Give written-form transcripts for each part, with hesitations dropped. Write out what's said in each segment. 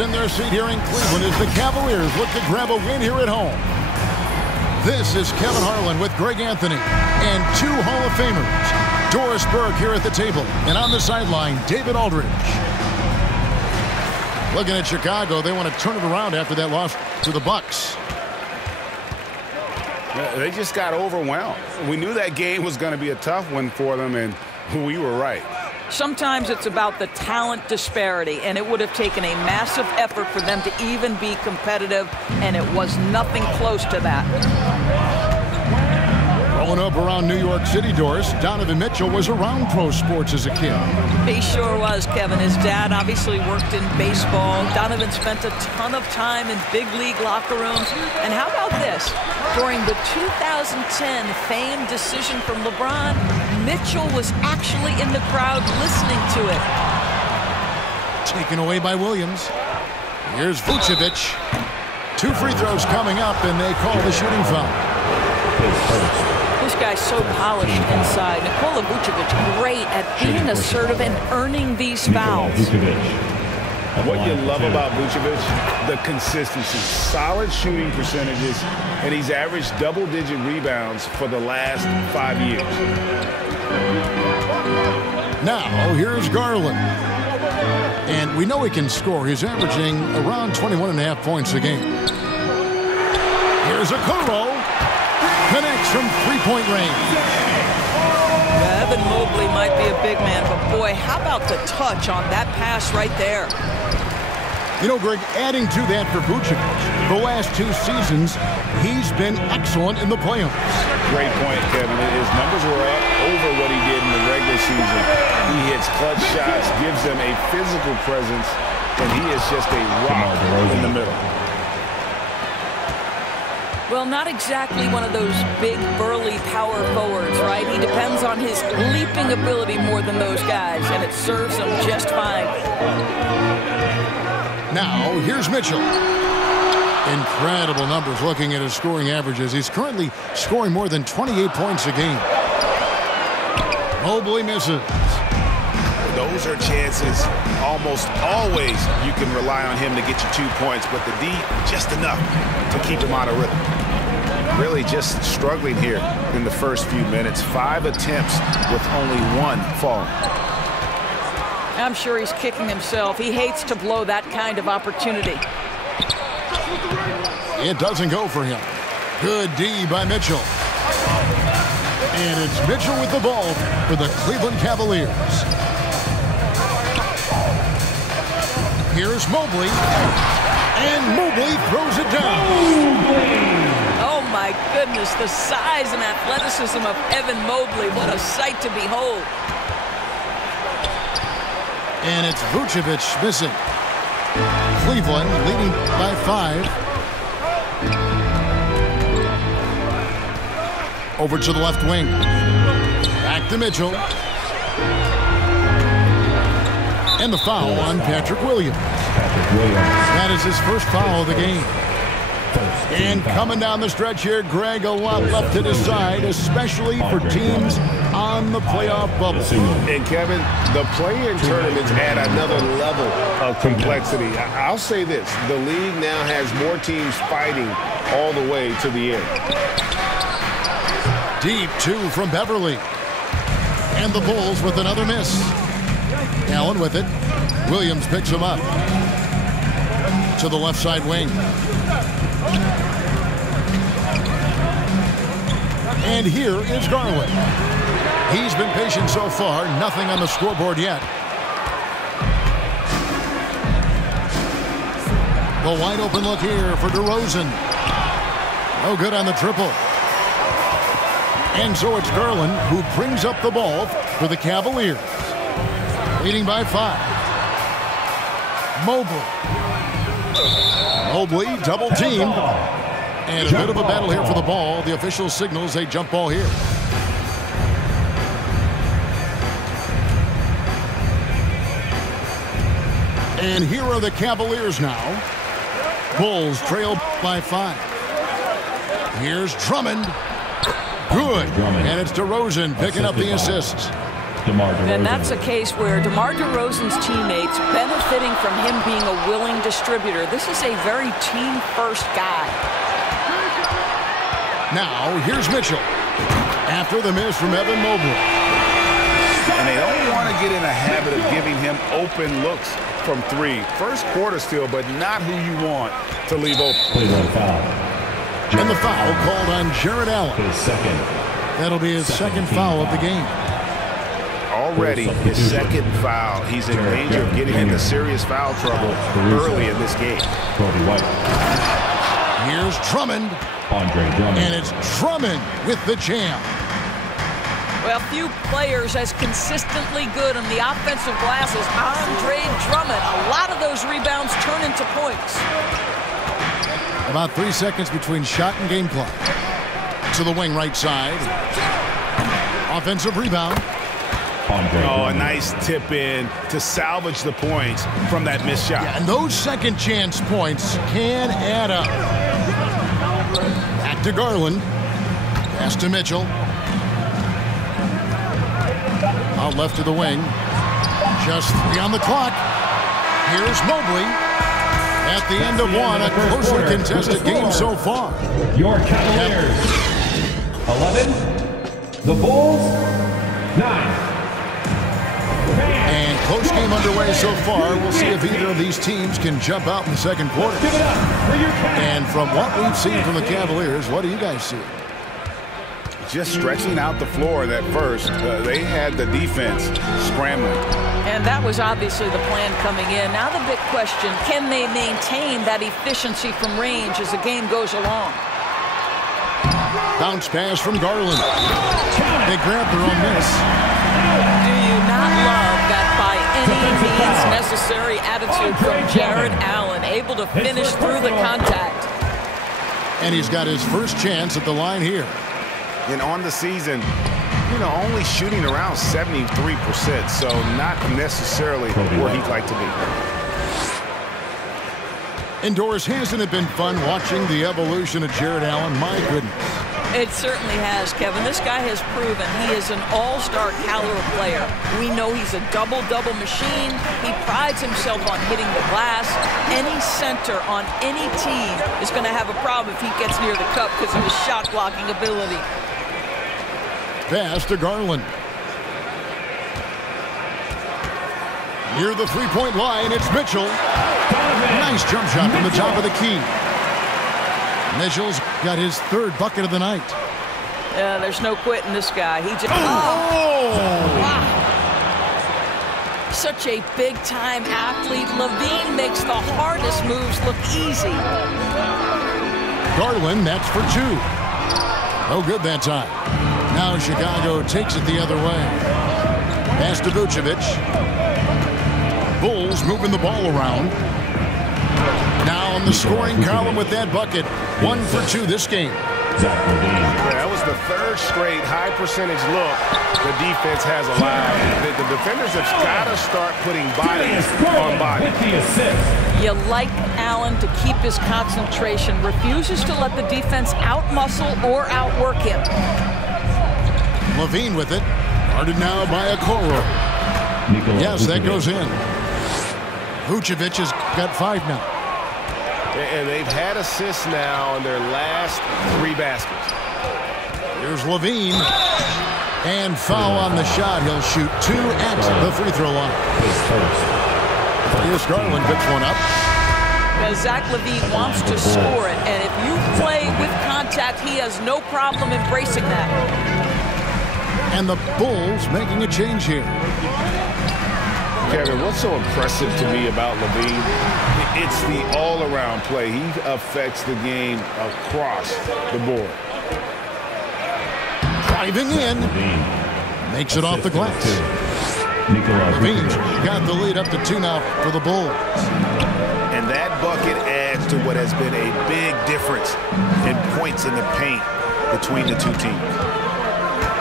In their seat here in Cleveland as the Cavaliers look to grab a win here at home. This is Kevin Harlan with Greg Anthony and two Hall of Famers. Doris Burke here at the table, and on the sideline, David Aldridge. Looking at Chicago, they want to turn it around after that loss to the Bucks. They just got overwhelmed. We knew that game was going to be a tough one for them, and we were right. Sometimes it's about the talent disparity, and it would have taken a massive effort for them to even be competitive, and it was nothing close to that. Growing up around New York City, Doris, Donovan Mitchell was around pro sports as a kid. He sure was, Kevin. His dad obviously worked in baseball. Donovan spent a ton of time in big league locker rooms. And how about this? During the 2010 famed decision from LeBron, Mitchell was actually in the crowd listening to it. Taken away by Williams. Here's Vucevic. 2 free throws coming up, and they call the shooting foul. This guy's so polished inside. Nikola Vucevic, great at being assertive and earning these fouls. What you love about Vucevic, the consistency, solid shooting percentages, and he's averaged double-digit rebounds for the last 5 years. Now, here's Garland. And we know he can score. He's averaging around 21.5 points a game. Here's Okoro. Connects from three-point range. Evan Mobley might be a big man, but boy, how about the touch on that pass right there? You know, Greg, adding to that for Vucevic, the last 2 seasons, he's been excellent in the playoffs. Great point, Kevin. His numbers were up over what he did in the regular season. He hits clutch shots, gives them a physical presence, and he is just a rock in the middle. Well, not exactly one of those big, burly power forwards, right? He depends on his leaping ability more than those guys, and it serves him just fine. Now, here's Mitchell. Incredible numbers looking at his scoring averages. He's currently scoring more than 28 points a game. Mobley misses. Those are chances. Almost always you can rely on him to get you 2 points, but the D, just enough to keep him out of rhythm. Really just struggling here in the first few minutes. 5 attempts with only 1 falling. I'm sure he's kicking himself. He hates to blow that kind of opportunity. It doesn't go for him. Good D by Mitchell. And it's Mitchell with the ball for the Cleveland Cavaliers. Here's Mobley. And Mobley throws it down. Oh, my goodness. The size and athleticism of Evan Mobley. What a sight to behold. And it's Vucevic missing. Cleveland leading by 5. Over to the left wing. Back to Mitchell. And the foul on Patrick Williams. That is his first foul of the game. And coming down the stretch here, Greg, a lot left to decide, especially for teams on the playoff bubble. And Kevin, the play-in tournaments add another level of complexity. I'll say this, the league now has more teams fighting all the way to the end. Deep 2 from Beverly. And the Bulls with another miss. Allen with it. Williams picks him up. To the left side wing. And here is Garland. He's been patient so far. Nothing on the scoreboard yet. The wide open look here for DeRozan. No good on the triple. And so it's Garland who brings up the ball for the Cavaliers. Leading by 5. Mobley. Mobley double team. And a bit of a battle here for the ball. The official signals a jump ball here. And here are the Cavaliers now. Bulls trail by 5. Here's Drummond. Good. And it's DeRozan picking up the assists. And that's a case where DeMar DeRozan's teammates benefiting from him being a willing distributor. This is a very team-first guy. Now, here's Mitchell. After the miss from Evan Mobley. And they don't want to get in a habit of giving him open looks from three. First quarter still, but not who you want to leave open. And the foul called on Jared Allen. That'll be his second foul of the game. Already his second foul. He's in danger of getting into serious foul trouble early in this game. Here's Drummond. And it's Drummond with the jam. Well, few players as consistently good on the offensive glass as Andre Drummond. A lot of those rebounds turn into points. About 3 seconds between shot and game clock. To the wing right side. Offensive rebound. Oh, a nice tip in to salvage the points from that missed shot. Yeah, and those second chance points can add up. Back to Garland. Pass to Mitchell. Out left to the wing. Just 3 on the clock. Here's Mobley. At the end of one, a closely contested game so far. Your Cavaliers, 11. The Bulls, 9. And close game underway so far. We'll see if either of these teams can jump out in the second quarter. Give it up for your Cavs. And from what we've seen from the Cavaliers, what do you guys see? Just stretching out the floor that first. They had the defense scrambling. And that was obviously the plan coming in. Now the big question, can they maintain that efficiency from range as the game goes along? Bounce pass from Garland. They grab their own miss. Do you not love that by any means necessary attitude from Jared Allen, able to finish through the contact? And he's got his first chance at the line here. And on the season, only shooting around 73%, so not necessarily where he'd like to be. Indoors, hasn't it been fun watching the evolution of Jared Allen? My goodness. It certainly has, Kevin. This guy has proven he is an all-star caliber player. We know he's a double-double machine. He prides himself on hitting the glass. Any center on any team is going to have a problem if he gets near the cup because of his shot-blocking ability. Pass to Garland. Near the three-point line, it's Mitchell. Nice jump shot from the top of the key. Mitchell's got his third bucket of the night. There's no quitting this guy. He just... Wow. Such a big-time athlete. Levine makes the hardest moves look easy. Garland, that's for 2. No good that time. Now Chicago takes it the other way. Pass to Vucevic. Bulls moving the ball around. Now on the scoring column with that bucket. 1 for 2 this game. That was the third straight high percentage look the defense has allowed. The defenders have got to start putting bodies on bodies. You like Allen to keep his concentration. Refuses to let the defense out-muscle or outwork him. Levine with it. Guarded now by Okoro. Yes, that goes in. Vucevic has got 5 now. And they've had assists now in their last 3 baskets. Here's Levine. And foul on the shot. He'll shoot 2 at the free throw line. Here's Garland picks one up. Zach LaVine wants to score it. And if you play with contact, he has no problem embracing that. And the Bulls making a change here. Kevin, what's so impressive to me about LaVine? It's the all-around play. He affects the game across the board. Driving in. Makes it off the glass. LaVine's got the lead up to 2 now for the Bulls. And that bucket adds to what has been a big difference in points in the paint between the 2 teams.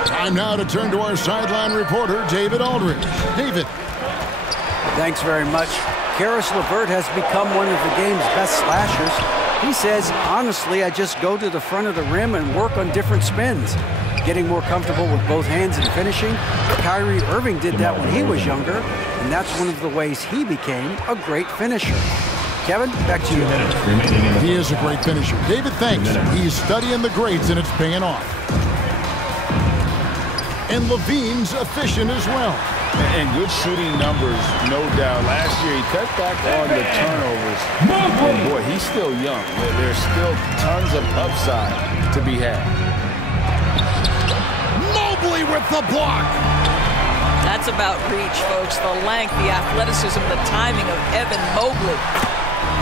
Time now to turn to our sideline reporter, David Aldridge. David. Thanks very much. Karis LeVert has become one of the game's best slashers. He says, honestly, I just go to the front of the rim and work on different spins. getting more comfortable with both hands and finishing. Kyrie Irving did that when he was younger, and that's one of the ways he became a great finisher. Kevin, back to you. He is a great finisher. David thinks he's studying the greats, and it's paying off. And Levine's efficient as well. And good shooting numbers, no doubt. Last year, he cut back on the turnovers. And boy, he's still young. There's still tons of upside to be had. Mobley with the block. That's about reach, folks. The length, the athleticism, the timing of Evan Mobley.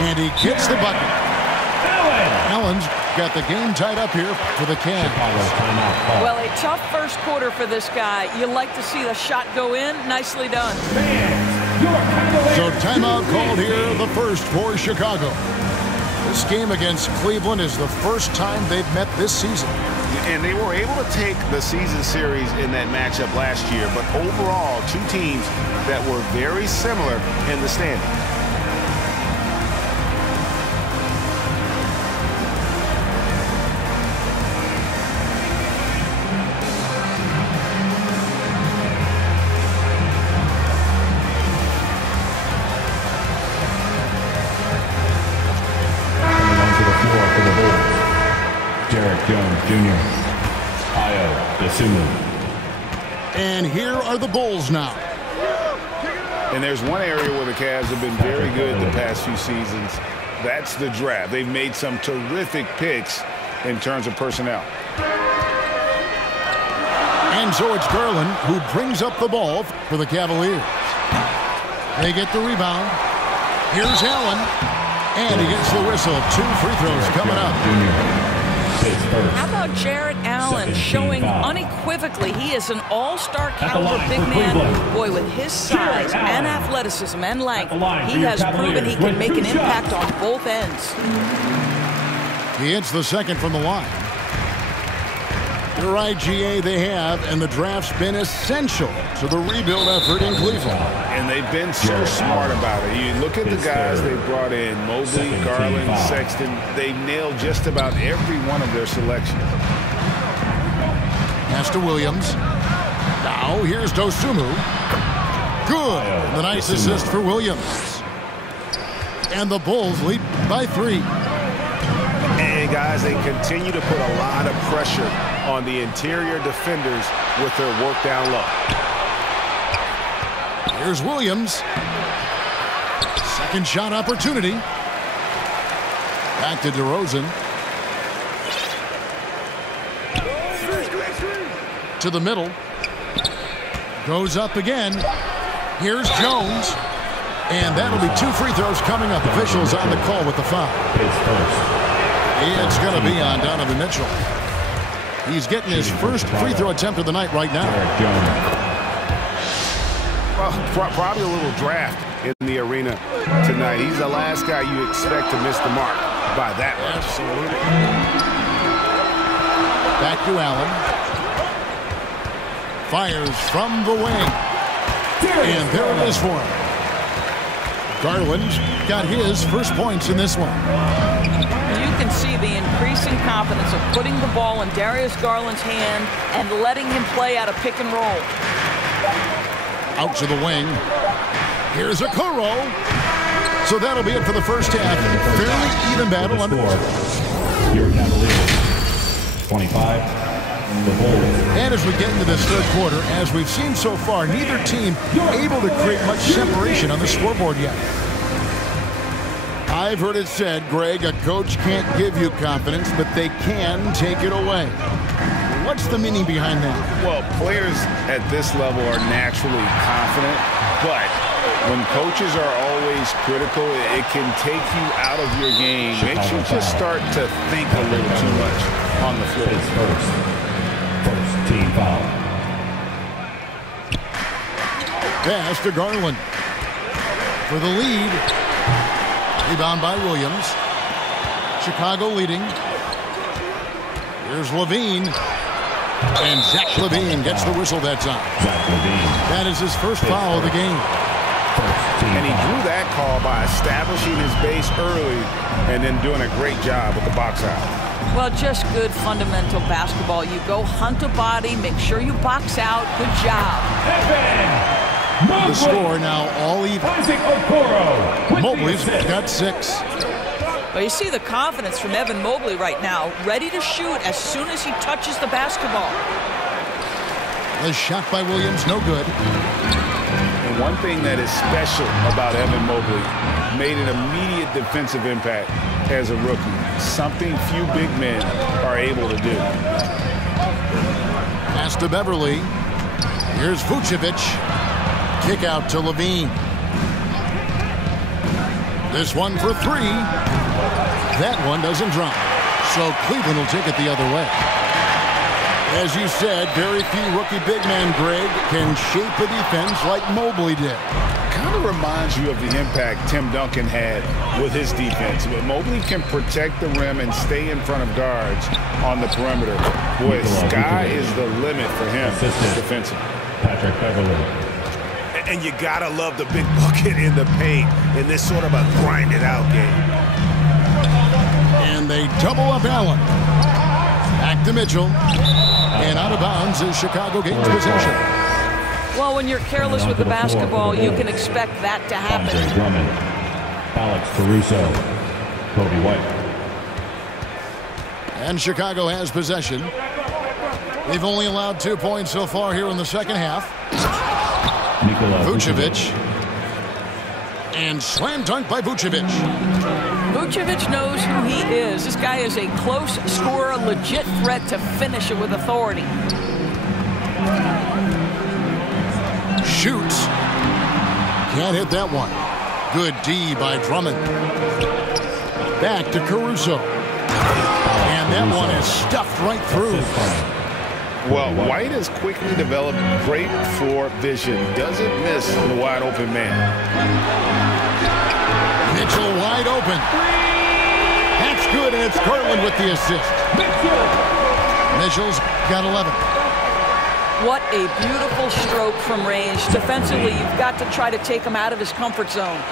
And he gets the bucket. Allen's got the game tied up here for the Cavs. Well, a tough first quarter for this guy. You like to see the shot go in. Nicely done. So timeout called here, the first for Chicago. This game against Cleveland is the first time they've met this season. And they were able to take the season series in that matchup last year, but overall, two teams that were very similar in the standings. And here are the Bulls now. And there's one area where the Cavs have been very good the past few seasons. That's the draft. They've made some terrific picks in terms of personnel. And so it's Garland who brings up the ball for the Cavaliers. They get the rebound. Here's Allen. And he gets the whistle. 2 free throws coming up. How about Jarrett Allen showing unequivocally he is an all-star caliber big man? Boy, with his size and athleticism and length, he has proven he can make an impact on both ends. He hits the second from the line. You're right, GA, they have, and the draft's been essential to the rebuild effort in Cleveland. And they've been so smart about it. You look at the guys they brought in, Mobley, Garland, Sexton. They've nailed just about every one of their selections. Pass to Williams. Now here's Dosunmu. Good. The nice assist for Williams. And the Bulls lead by 3. And guys, they continue to put a lot of pressure on the interior defenders with their work down low. Here's Williams. Second shot opportunity. Back to DeRozan. To the middle. Goes up again. Here's Jones. And that'll be 2 free throws coming up. Officials on the call with the foul. It's going to be on Donovan Mitchell. He's getting his first free throw attempt of the night right now. Well, probably a little draft in the arena tonight. He's the last guy you expect to miss the mark by that much. Absolutely. Back to Allen. Fires from the wing. And there it is for him. Garland got his first points in this one. You can see the increasing confidence of putting the ball in Darius Garland's hand and letting him play out of pick and roll. Out to the wing. Here's a Okoro. So that'll be it for the first half. Fairly even battle under. Your Cavaliers, 25. The Bulls. And as we get into this third quarter, as we've seen so far, neither team able to create much separation on the scoreboard yet. I've heard it said, Greg, a coach can't give you confidence, but they can take it away. What's the meaning behind that? Well, players at this level are naturally confident, but when coaches are always critical, it can take you out of your game. Makes you just start to think a little too much on the floor. First team foul. Pass to Garland. For the lead. Rebound by Williams. Chicago leading. Here's Levine. And Zach Levine gets the whistle that time. Zach Levine. That is his first foul of the game. First team And he drew that call by establishing his base early and then doing a great job with the box out. Well, just good fundamental basketball. You go hunt a body, make sure you box out. Good job. The score now all even. Mobley's got 6. Well, you see the confidence from Evan Mobley right now, ready to shoot as soon as he touches the basketball. The shot by Williams, no good. And one thing that is special about Evan Mobley, made an immediate defensive impact as a rookie. Something few big men are able to do. Pass to Beverly. Here's Vucevic. Kick out to Levine. This one for 3. That one doesn't drop. So Cleveland will take it the other way. As you said, very few rookie big men, Greg, can shape a defense like Mobley did. Kind of reminds you of the impact Tim Duncan had with his defense. But Mobley can protect the rim and stay in front of guards on the perimeter. Boy, sky is the limit for him defensively. Patrick Beverly. And you gotta love the big bucket in the paint in this sort of a grinded-out game. And they double up Allen. Back to Mitchell. And out of bounds as Chicago gains possession. Well, when you're careless with the basketball, you can expect that to happen. Andre Drummond, Alex Caruso, Kobe White. And Chicago has possession. They've only allowed 2 points so far here in the second half. Vucevic. And slam dunk by Vucevic. Vucevic knows who he is. This guy is a close scorer, legit threat to finish it with authority. Shoots. Can't hit that one. Good D by Drummond. Back to Caruso. And that one is stuffed right through. Well, White has quickly developed great floor vision. Doesn't miss the wide open man. Mitchell wide open. That's good, and it's Garland with the assist. Mitchell's got 11. What a beautiful stroke from range. Defensively, you've got to try to take him out of his comfort zone.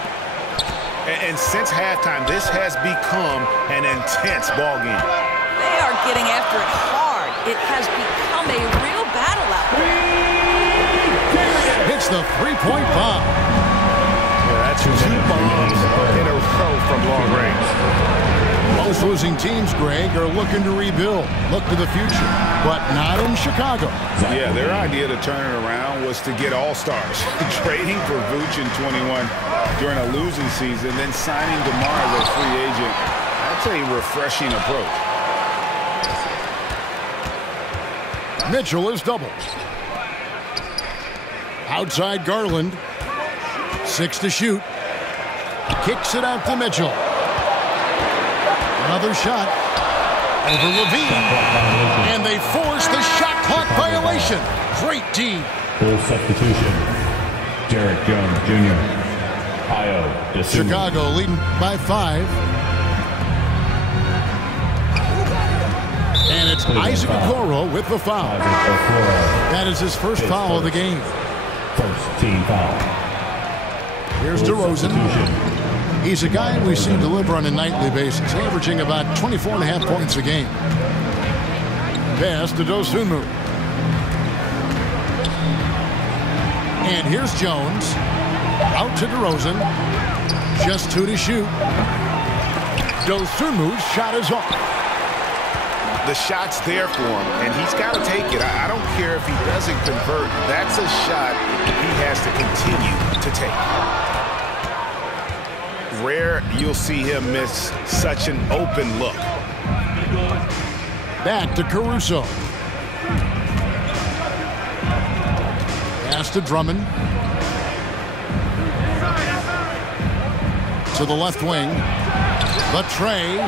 And since halftime, this has become an intense ball game. They are getting after it hard. It has become a real battle out there. Hits the three-point bomb. Yeah, that's 2 bombs in a row from long range. Most losing teams, Greg, are looking to rebuild, look to the future, but not in Chicago. Yeah, their idea to turn it around was to get all-stars. Trading for Vooch in 21 during a losing season, then signing DeMar as a free agent. That's a refreshing approach. Mitchell is doubled. Outside Garland. 6 to shoot. Kicks it out to Mitchell. Another shot over Levine. And they force the shot clock violation. Great D. Full substitution. Derek Jones Jr. Ayo Dosunmu. Chicago leading by 5. And it's Isaac Okoro with the foul. That is his first foul of the game. First team foul. Here's DeRozan. He's a guy we've seen deliver on a nightly basis, averaging about 24.5 points a game. Pass to Dosunmu. And here's Jones. Out to DeRozan. Just 2 to shoot. Dosunmu's shot is off. The shot's there for him, and he's got to take it. I don't care if he doesn't convert. That's a shot he has to continue to take. Rare you'll see him miss such an open look. Back to Caruso. Pass to Drummond. To the left wing. The tray.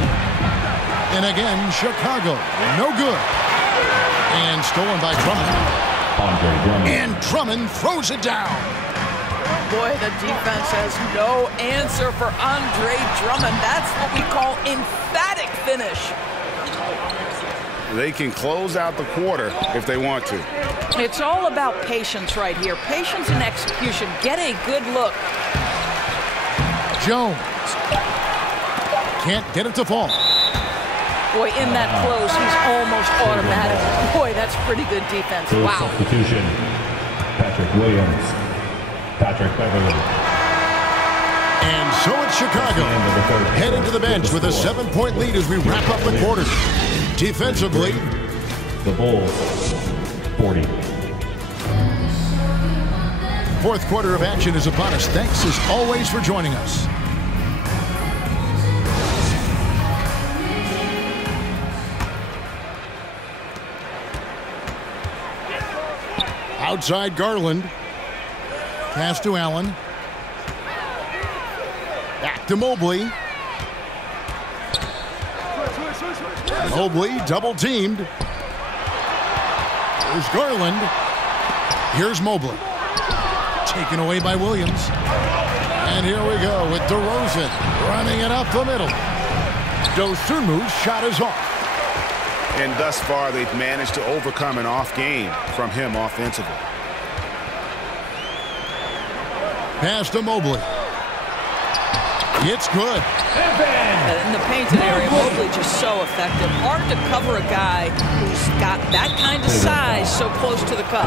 And again, Chicago. No good. And stolen by Drummond. Andre Drummond. And Drummond throws it down. Boy, the defense has no answer for Andre Drummond. That's what we call emphatic finish. They can close out the quarter if they want to. It's all about patience right here. Patience and execution. Get a good look. Jones. Can't get it to fall. Boy, in that close, he's almost automatic. Boy, that's pretty good defense. Wow. Substitution. Patrick Williams. Patrick Beverly. And so it's Chicago heading to the bench with a 7-point lead as we wrap up the quarter. Defensively, The Bulls, 40. fourth quarter of action is upon us. Thanks as always for joining us. Outside Garland. Pass to Allen. Back to Mobley. Mobley double teamed. There's Garland. Here's Mobley. Taken away by Williams. And here we go with DeRozan running it up the middle. Dosunmu's shot is off. And thus far, they've managed to overcome an off game from him offensively. Pass to Mobley. It's good. In the painted area, Mobley just so effective. Hard to cover a guy who's got that kind of size so close to the cup.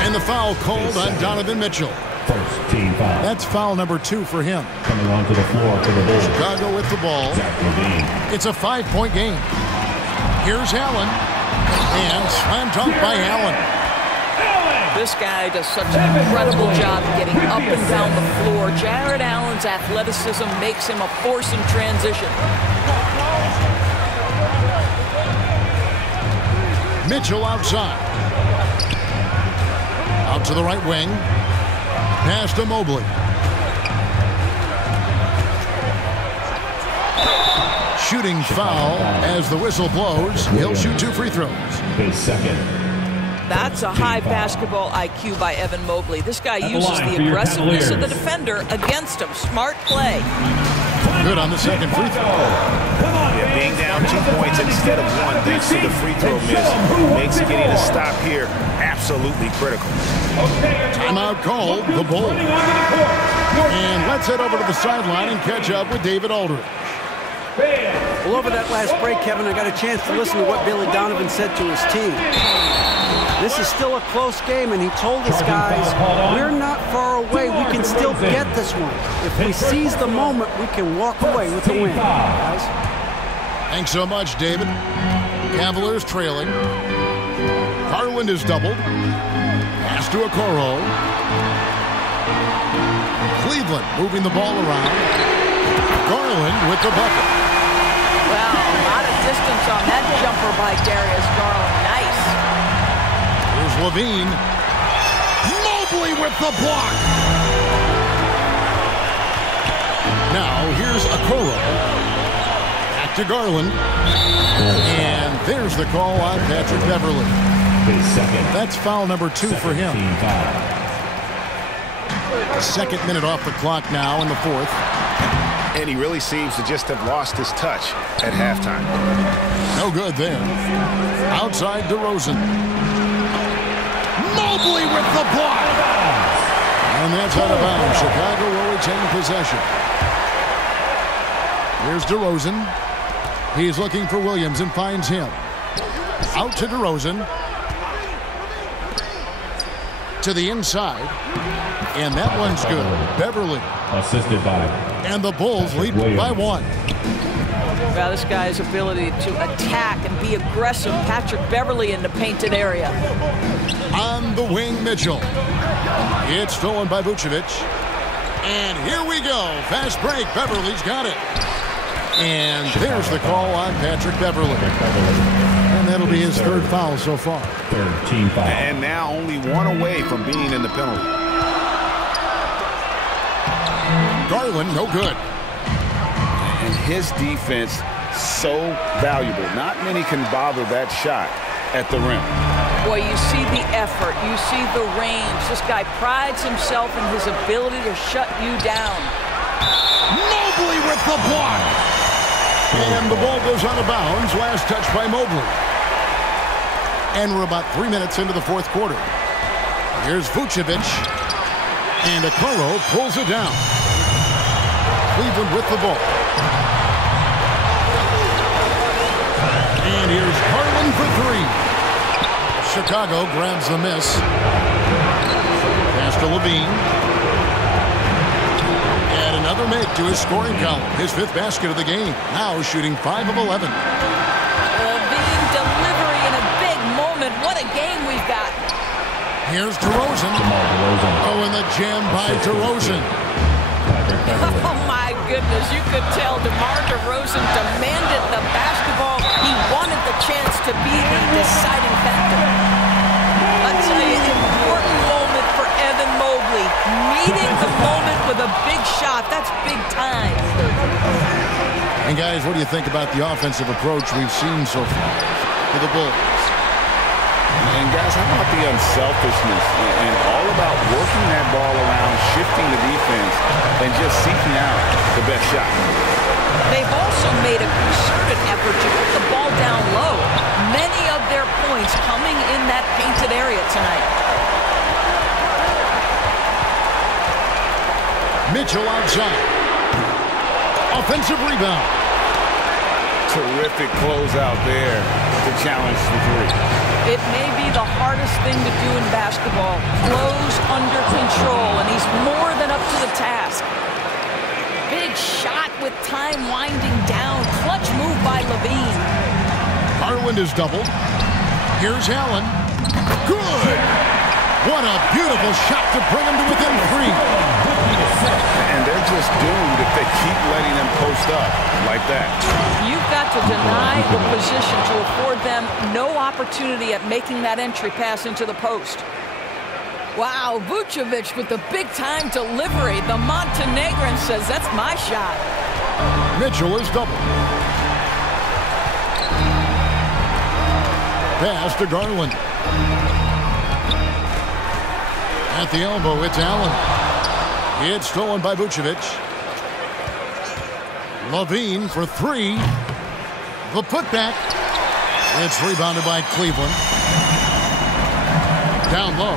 And the foul called on Donovan Mitchell. First team foul. That's foul number 2 for him. Coming onto the floor for the Bulls. Chicago with the ball. It's a 5-point game. Here's Allen. And slam dunk by Allen. This guy does such an incredible job getting up and down the floor. Jared Allen's athleticism makes him a force in transition. Mitchell outside. Out to the right wing. Pass to Mobley. Shooting foul as the whistle blows. He'll shoot 2 free throws. His second. That's a high basketball IQ by Evan Mobley. This guy uses the aggressiveness of the defender against him. Smart play. Good on the second free throw. Yeah, being down 2 points instead of 1 thanks to the free throw miss makes getting a stop here absolutely critical. Timeout called, the Bulls. And let's head over to the sideline and catch up with David Aldridge. Well, over that last break, Kevin, I got a chance to listen to what Billy Donovan said to his team. This is still a close game, and he told his guys, we're not far away. We can still get this one. If we seize the moment, we can walk away with the win. Guys. Thanks so much, David. Cavaliers trailing. Garland is doubled. Pass to Okoro. Cleveland moving the ball around. Garland with the bucket. Well, a lot of distance on that jumper by Darius Garland. Nice. Here's Levine. Mobley with the block. Now here's Okoro. Back to Garland. And there's the call on Patrick Beverly. His second. That's foul number 2 for him. Team foul. Second minute off the clock now in the fourth. And he really seems to just have lost his touch at halftime. No good there. Outside DeRozan. Mobley with the block. And that's out of bounds. Chicago will retain possession. Here's DeRozan. He's looking for Williams and finds him. Out to DeRozan. To the inside. And that one's good. Beverly. Assisted by. And the Bulls lead by 1. Well, this guy's ability to attack and be aggressive. Patrick Beverly in the painted area. On the wing, Mitchell. It's stolen by Vucevic. And here we go. Fast break. Beverly's got it. And there's the call on Patrick Beverly. And that'll be his third foul so far. Third team foul. And now only 1 away from being in the penalty. Garland, no good. And his defense, so valuable. Not many can bother that shot at the rim. Boy, you see the effort. You see the range. This guy prides himself in his ability to shut you down. Mobley with the block. And the ball goes out of bounds. Last touch by Mobley. And we're about 3 minutes into the fourth quarter. Here's Vucevic. And Okoro pulls it down. Cleveland with the ball. And here's Harlan for three. Chicago grabs the miss. Pass to Levine. And another make to his scoring column. His fifth basket of the game. Now shooting 5 of 11. Levine delivery in a big moment. What a game we've got. Here's DeRozan. Oh, and the jam by DeRozan. Oh, my goodness. You could tell DeMar DeRozan demanded the basketball. He wanted the chance to be the deciding factor. I tell you, important moment for Evan Mobley. Meeting the moment with a big shot. That's big time. And, guys, what do you think about the offensive approach we've seen so far for the Bulls? And, guys, how about the unselfishness and all about working that ball around, shifting the defense, and just seeking out the best shot? They've also made a concerted effort to put the ball down low. Many of their points coming in that painted area tonight. Mitchell outside. Offensive rebound. Terrific closeout there to challenge the three. It may be the hardest thing to do in basketball. Close under control, and he's more than up to the task. Big shot with time winding down. Clutch move by Levine. Harlan is doubled. Here's Allen. Good! What a beautiful shot to bring him to within 3. And they're just doomed if they keep letting them post up like that. You've got to deny the position to afford them no opportunity at making that entry pass into the post. Wow, Vucevic with the big-time delivery. The Montenegrin says, that's my shot. Mitchell is doubled. Pass to Garland. At the elbow, it's Allen. It's stolen by Vucevic. Levine for 3. The putback. It's rebounded by Cleveland. Down low.